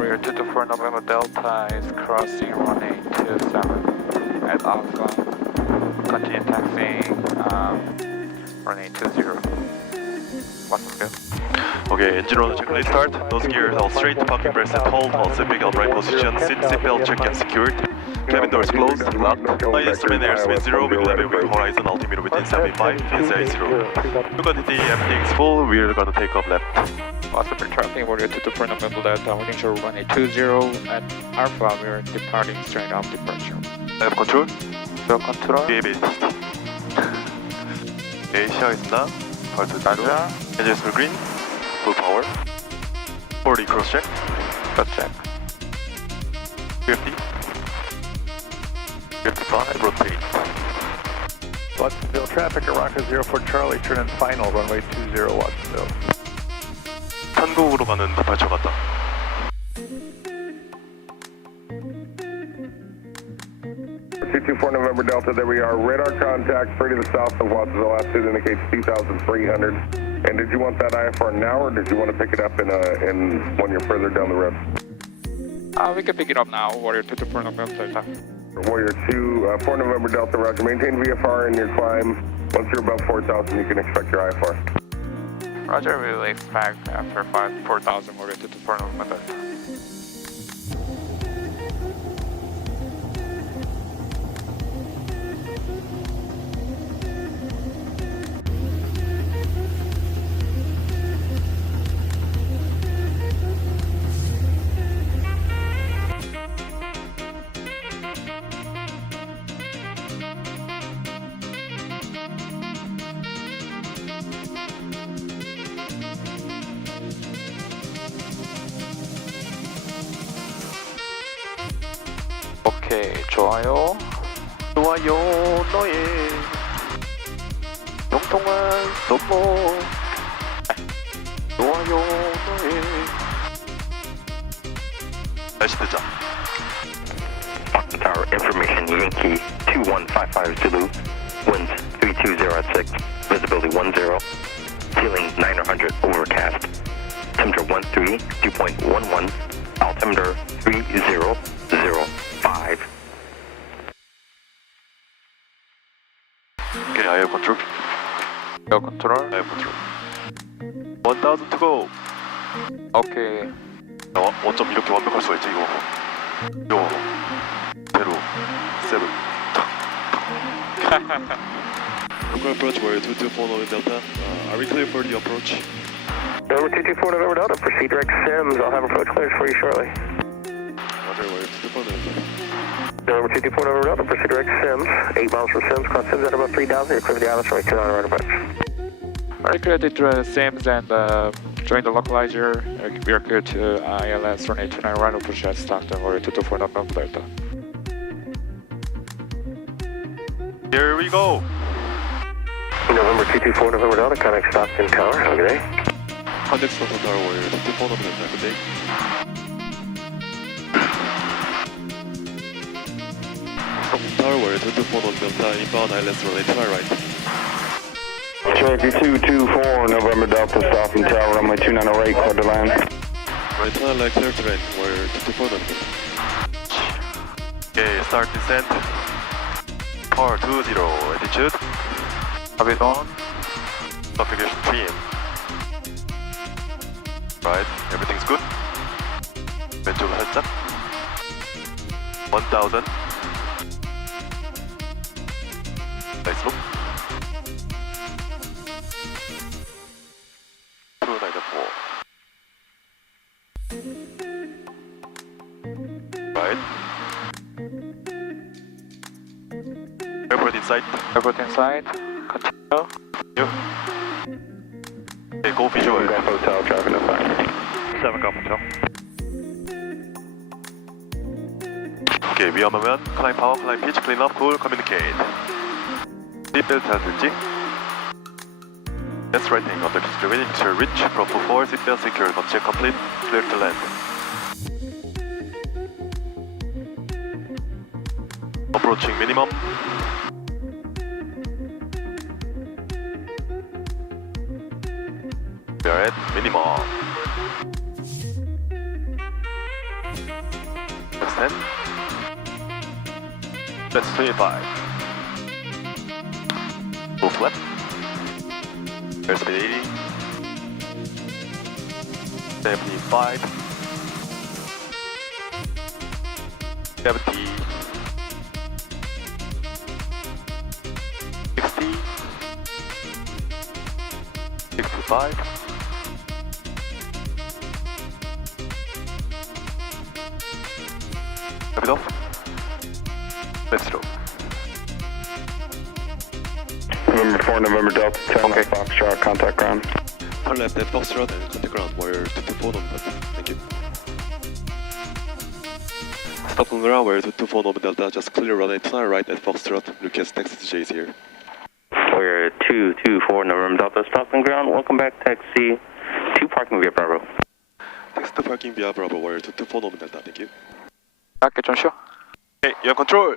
Warrior 224 November Delta is crossing 1827 at Alpha. Continue taxiing runway 20. What's good? Okay, engine roll checklist start. Nose gear all straight, parking brake set hold, all seatbelt upright position, seatbelt check and secured. Cabin doors closed, locked. Instrument airspeed 0, with level with horizon altimeter within 75, PSI 0. Look at the everything's full, we're gonna take off left. Awesome, we're tracking Warrior 224 November Delta, making sure runway 20 at Alpha, we're departing straight off departure. Left control. Left control. 뒤에 베이스 테스트. 오케이, 시작하겠습니다. 발수 따로. 엔진 스쿨 그린. Full power. 40 cross check. Cross check. 50. 55, rotate. Watsonville traffic at Rocket 04 Charlie, turn in final, runway 20 Watsonville. 한국으로 가는 발초 같다. $224 November Delta, there we are. Radar contact, free to the south of Watsonville. Altitude indicates 2,300. And did you want that IFR now, or did you want to pick it up in when you're further down the road? We can pick it up now, Warrior 224 November Delta. Warrior 4 November Delta, roger. Maintain VFR in your climb. Once you're above 4,000, you can expect your IFR. Roger, we will expect after 4,000 Warrior 224 November Delta. 오케이, 좋아요. 좋아요, 너의 영통한 선물. 좋아요, 너의. 다시 듣자. Tower information Yankee 2155 Zulu, winds 320 at 6, visibility 10, ceiling 900 overcast, temperature 13, dew point 11, altimeter 3005. 오케이, 아이어 컨트롤. 에어 컨트롤. 아이어 컨트롤. 1000 to go. 오케이. 어쩜 이렇게 완벽할 수가 있지, 이거. 요. 제로. 세븐. Local approach, Warrior 224 November Delta. Are we clear for the approach? November 224 November Delta, proceed direct Sims. I'll have approach clearance for you shortly. Roger, Warrior 224 November. November 224 November Delta, proceed direct Sims. 8 miles from Sims, cross Sims at about 3,000. You're clear for the islands, runway 29 right approach. Alright, clear to Sims and join the localizer. We are clear to ILS runway 29 right approach at Stockton, Warrior 224 November Delta. Here we go. November 224 November Delta, connect Stockton Tower. Have a good day. Contact Stockton Tower, Warrior 224 November Delta. Good day. Stockton Tower, Warrior 224 November Delta. Inbound ILS runway 29 right. Cherokee 224 November Delta, Stockton Tower, runway 2908, clear to land. Right 29 right, clear to land. Warrior 224 November. Okay, start descent. Power 20, altitude. Copy on. Configuration trim. Right, everything's good. 왼쪽으로 살짝. 1000. Nice look. 294. Right. Airport inside. Airport inside. Continue. Okay, go visual. Hotel, traffic inside. 7 Golf Hotel. 오케이, 위험하면 클라임 파워, 클라임 피치, 클린업, 쿨, 커뮤니케이트. seatbelt 잘 들지? That's right thing, under consider winning, sure, reach, profile 4, seatbelt secure, check complete, clear to land. Approaching minimum. We are at minimum. 10. That's 25. Full flap. Airspeed 80. 75. 70. 60. 65. Wrap it off. Let's slow. November 4, November Delta 10, Okay. Foxtrot, contact ground. Turn left at Foxtrot and contact ground wire 224 November Delta. Thank you. Stop on ground wire 224 November Delta. Just clear runway 29 right at Foxtrot. Request taxi to J is here. Wire 224 November Delta, stop on ground. Welcome back, taxi. 2 parking via Bravo. Taxi to parking via Bravo wire 224 November Delta. Thank you. 짧게 좀 쉬어. Okay, you have control.